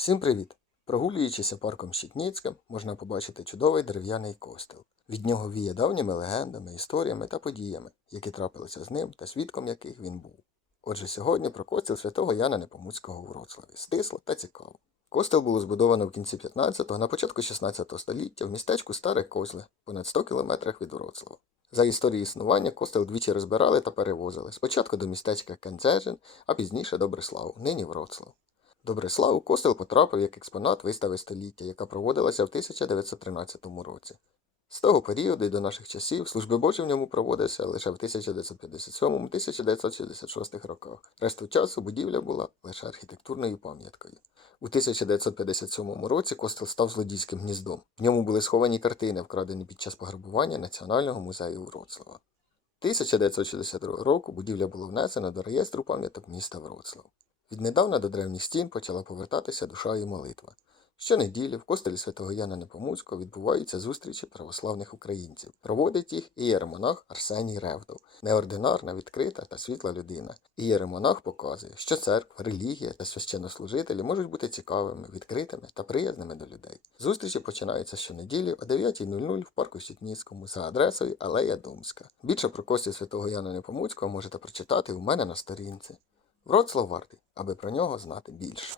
Всім привіт! Прогулюючися парком Щитніцьким, можна побачити чудовий дерев'яний костел. Від нього віє давніми легендами, історіями та подіями, які трапилися з ним та свідком яких він був. Отже, сьогодні про костел святого Яна Непомуцького у Вроцлаві. Стисло та цікаво. Костел було збудовано в кінці 15-го, на початку 16 століття в містечку Старе Козле, понад 100 кілометрах від Вроцлава. За історією існування костел двічі розбирали та перевозили. Спочатку до містечка Кенцежин, а пізніше до Бреславу, нині Вроцлав. До Бреславу костел потрапив як експонат вистави століття, яка проводилася в 1913 році. З того періоду і до наших часів служби Божі в ньому проводилися лише в 1957-1966 роках. Решту часу будівля була лише архітектурною пам'яткою. У 1957 році костел став злодійським гніздом. В ньому були сховані картини, вкрадені під час пограбування Національного музею Вроцлава. 1962 року будівля була внесена до реєстру пам'яток міста Вроцлав. Віднедавна до древніх стін почала повертатися душа і молитва. Щонеділі в костелі святого Яна Непомуцького відбуваються зустрічі православних українців. Проводить їх ієремонах Арсеній Ревдов, неординарна, відкрита та світла людина. Ієремонах показує, що церква, релігія та священнослужителі можуть бути цікавими, відкритими та приязними до людей. Зустрічі починаються щонеділі о 9.00 в парку Щитніцькому за адресою Алея Домська. Більше про костіл святого Яна Непомуцького можете прочитати у мене на сторінці. Вроцлав вартий, аби про нього знати більше.